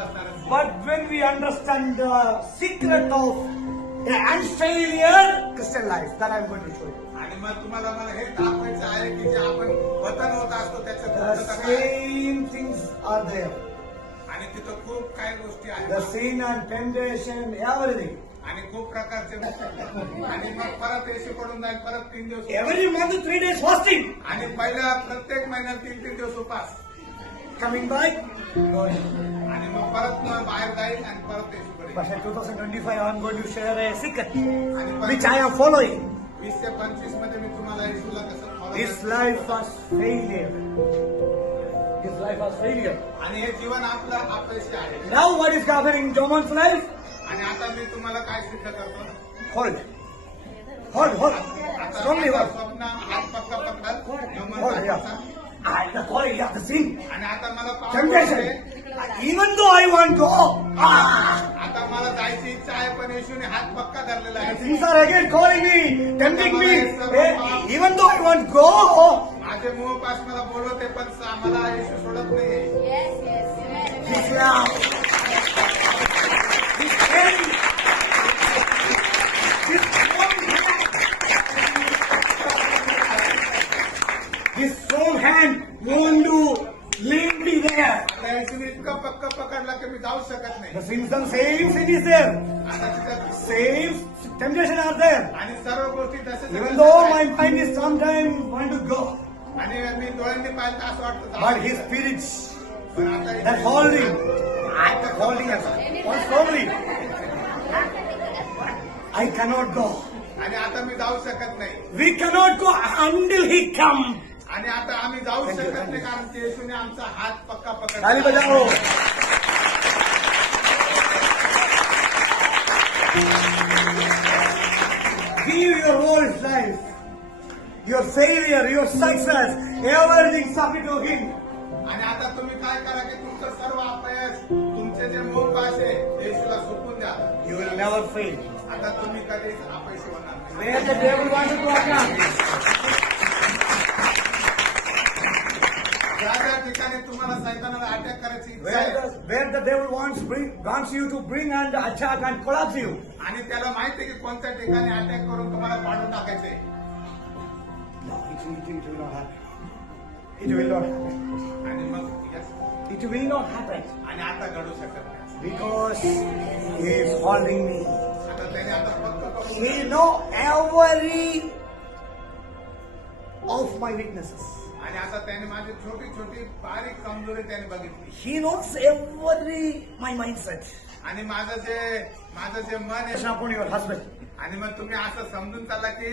विश्वास. But when we understand the secret of an failure Christian life, that I'm going to show you. आणि मग तुम्हाला मला हे दाखवायचं आहे की जे आपण पतन होत असतो त्याचं The गुप्तता काय. same things are there. आणि तिथं खूप काही गोष्टी The आहेत sin and temptation, everything. आणि खूप प्रकारचे आणि मग परत येशू पडून जाईल परत 3 दिवस उपास. Every month 3 days fasting. आणि पहिल्या प्रत्येक महिन्यात 3 दिवस उपास Coming back, going. आणि मग परत मग बाहेर जाईल आणि परत येशू But पडेल. in 2025, I'm going to share a secret आणि which I am following. 20 ते 25 मध्ये मी तुम्हाला येशूला कसं follow His करतो. life was failure. His life was failure. आणि हे जीवन आपलं अपयशी आहे. Now what is happening in Jomon's life? आणि आता मी तुम्हाला काय सिद्ध करतो. Hold. Hold. आता Strongly hold. स्वप्न हात पक्का पकडा. Hold, yeah. The calling, yeah, the sin. आणि आता मला Temptation. Even though I want to go, आता मला जायची इच्छा आहे पण येशूने हात पक्का धरलेला आहे. things are again calling me, tempting me. Even though I want to go, माझे मोह पास मला बोलवते पण मला येशू सोडत नाही. His love, His caring, His strong hand won't do leave me there. आता येशूने इतकं पक्का पकडला की मी जाऊ शकत नाही. The same sin is there, आता तिच्यात same temptation are there. आणि सर्व गोष्टी तसेच Even though my mind is sometimes want to go, आणि मी डोळ्यांनी पाहिलं तर असं वाटतं but जाऊ. His spirit, पण आता that holding, holding us, what's holding? I cannot go. आणि आता मी जाऊ शकत नाही. We cannot go until He come. आणि आता आम्ही जाऊ शकत नाही कारण की येशूने आमचा हात पक्का ताली पकडला. बजाओ. Give your whole life, your failure, your success, everything submit to Him. आणि आता तुम्ही काय करा की तुमचं सर्व अपयश तुमचे जे मोह पास आहे येशूला सोपून द्या. You will never fail. आता तुम्ही कधीच अपयशी होणार नाही. Where the devil wanted to attack, ज्या ज्या ठिकाणी तुम्हाला सैतानाला अटॅक करायची इच्छा आहे where the devil wants you to bring and attack and collapse you. आणि त्याला माहिती आहे की कोणत्या ठिकाणी अटॅक करून तुम्हाला पाडून टाकायचे. No, it will not happen. It will not happen. आणि मग yes, It will not happen आणि आता घडू शकत नाही. because He is holding me. आता त्याने आता फक्त He know every of my weaknesses. आणि आता त्याने माझी छोटी छोटी बारीक कमजोरी त्याने बघितली. He knows every my mindset. आणि माझं जे मन आहे Question upon your husband. आणि मग तुम्ही असं समजून चालला की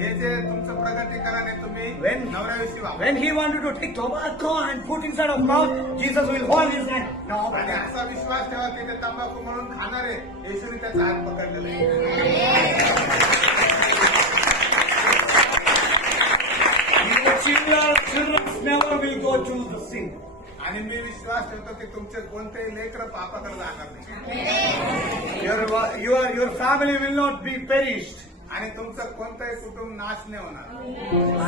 हे जे तुमचं प्रगतीकरण आहे तुम्ही When- नवऱ्याविषयी वापर. When he wanted to take tobacco and put inside of mouth, Jesus will hold his hand. No, आणि brother. असा विश्वास ठेवा की ते तंबाखू म्हणून खाणार आहे येशूने त्याचा हात पकडलेला आहे. Children never will go to the sin. आणि मी विश्वास ठेवतो की तुमचे कोणतेही लेकर पापाकडे जाणार नाही. Your family will not be perished. आणि तुमचं कोणतंही कुटुंब नाश नाही होणार.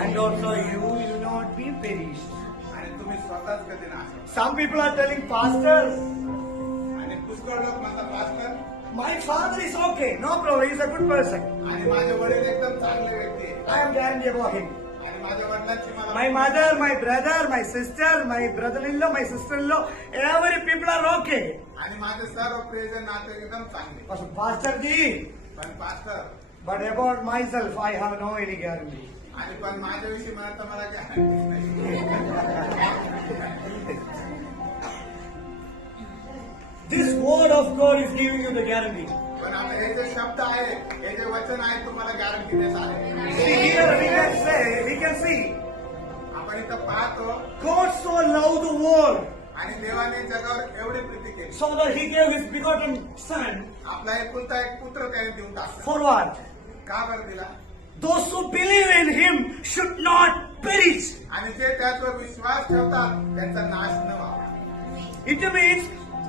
And also you will not be perished. आणि तुम्ही स्वतःच कधी नाश होणार. Some people are telling pastors, आणि पुष्कळ लोक म्हणतात pastor my father is okay, no problem, he's a good person. आणि माझे वडील एकदम चांगले व्यक्ती आहे. I am guarantee about him. आणि माझ्या वडिलांची मला My mother, my brother, my sister, my brother-in-law, my sister-in-law, every people are okay. आणि माझे सर्व प्रियजन नाते एकदम चांगले. But Pastor ji, पण pastor but about myself, I have no any guarantee. आणि पण माझ्याविषयी म्हणत तर मला गॅरंटी नाही. This word of God is giving you the guarantee. पण आता हे जे शब्द आहे हे जे वचन आहे तुम्हाला गॅरंटी देत आहे. See, here we can see, आपण इथं पाहतो God so loved the world, आणि देवाने जगावर एवढी प्रीती केली so that He gave His begotten Son. आपला एकुलता एक पुत्र त्याने देऊन टाकला. For what? का बरं दिला? Those who believe in Him should not perish. आणि जे त्याच्यावर विश्वास ठेवतात त्यांचा नाश न व्हावा. It means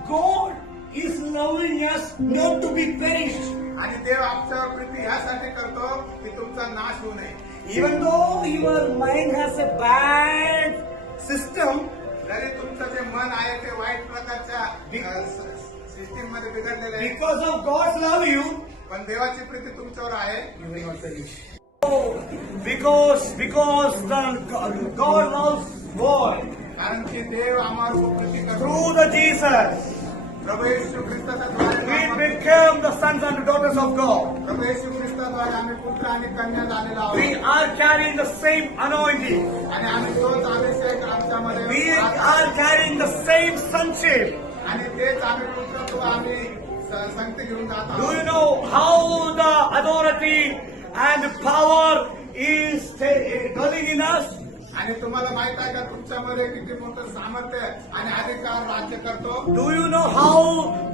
God is loving us not to be perished. आणि देव आमच्यावर प्रीती ह्यासाठी करतो की तुमचा नाश होऊ नये. Even though your mind has a bad system, जरी तुमचं जे मन आहे ते वाईट प्रकारच्या सिस्टीम मध्ये बिघडलेलं आहे, because of God's love you, पण देवाची प्रीती तुमच्यावर आहे. you will not perish. Because the God loves boy कारण की देव आम्हाला खूप प्रीती करतो. through the Jesus, प्रभू येशू ख्रिस्ताच्या we द्वारे became the sons and daughters of God. प्रभू येशू ख्रिस्ताद्वारे आम्ही पुत्र आणि कन्या झालेलो We आहोत are carrying the same anointing. आणि आम्ही तोच अभिषेक आमच्यामध्ये We are carrying the same sonship. आणि तेच आम्ही पुत्रत्व आम्ही संगती घेऊन जात Do you आहोत. know how the authority and power is dwelling in us? आणि तुम्हाला माहित आहे का तुमच्यामध्ये किती मोठं सामर्थ्य आणि अधिकार राज्य करतो. Do you know how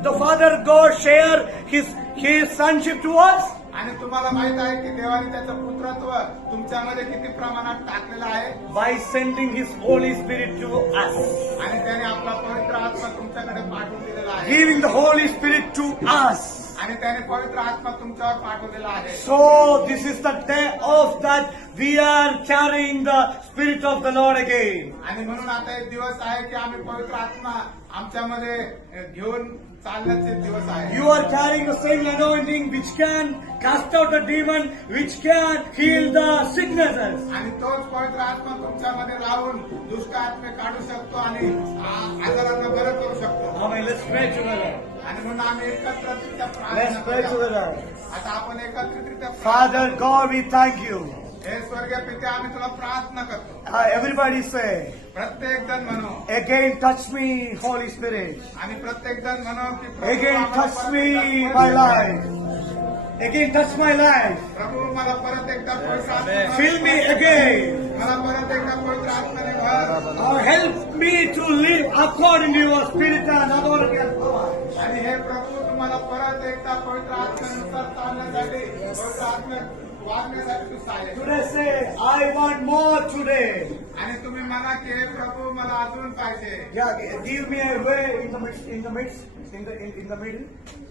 the Father God shared his sonship to us? आणि तुम्हाला माहित आहे की देवाने त्याचं पुत्रत्व तुमच्यामध्ये किती प्रमाणात टाकलेलं आहे. By sending his Holy Spirit to us. आणि त्याने आपला पवित्र आत्मा तुमच्याकडे पाठवून दिलेला आहे. Giving the Holy Spirit to us. आणि त्याने पवित्र आत्मा तुमच्यावर पाठवलेला आहे. So this is the day of that we are carrying the Spirit of the Lord again. आणि म्हणून आता एक दिवस आहे की आम्ही पवित्र आत्मा आमच्यामध्ये घेऊन चालण्याचे दिवस आहे. You are carrying the same anointing which can cast out the demon, which can heal the sicknesses. आणि तोच पवित्र आत्मा तुमच्यामध्ये राहून दुष्ट आत्मे काढू शकतो आणि आजारांना बरं करू शकतो. Amen. Let's pray together. आणि म्हणून आम्ही एकत्रितरित्या Let's प्रार्थना pray करूया. together. आता आपण एकत्रितरित्या Father God, we thank you. हे स्वर्गीय पिते आम्ही तुला प्रार्थना करतो. Everybody say, प्रत्येक जण म्हणू again touch me, Holy Spirit. आणि प्रत्येक जण म्हणू की प्रभू Again आम्हाला touch परत me, एकदा my पवित्र life. Again touch my life. प्रभू मला परत एकदा पवित्र आत्मा Fill me again. मला परत एकदा पवित्र आत्म्याने भर. Help me to live according to your spirit and authority and power. आणि हे प्रभू तुम्हाला परत एकदा पवित्र आत्म्यानुसार चालण्यासाठी पवित्र आत्म्यात वागण्यासाठी तू सहाय्य कर. Today say, I want more today. आणि तुम्ही म्हणा की हे प्रभू मला अजून पाहिजे. Yeah, give me a way in the midst, in the middle.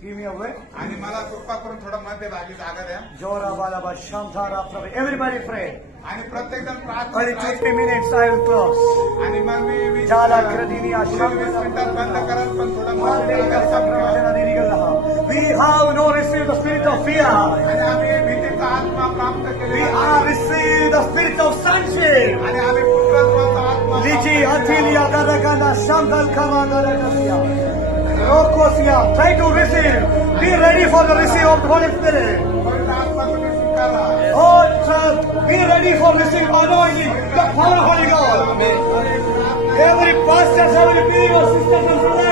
Give me a way. आणि मला कृपा करून थोडं मध्यभागी जागा द्या. Jora balaba shamthara prabhu. Everybody pray. आणि प्रत्येक जण Only प्रार्थना 20 minutes I will close. आणि मग मी 20 Jala kradini मिनिटात बंद करत पण थोडं We have no received the spirit of fear. आणि आम्ही भीतीचा आत्मा प्राप्त We केलेला have आहे. received the spirit of sonship. आणि आम्ही पुत्रत्वाचा आत्मा प्राप्त Liji केलेला atilia आहे. daragana shamdal kama daragasia. Rokosia. Try to receive. Be ready for the receive of the Holy Spirit. पवित्र आत्मा तुम्ही स्वीकारा. Oh, church, be ready for receiving anointing, the power of Holy Ghost. Every pastor, every people, sisters and brothers.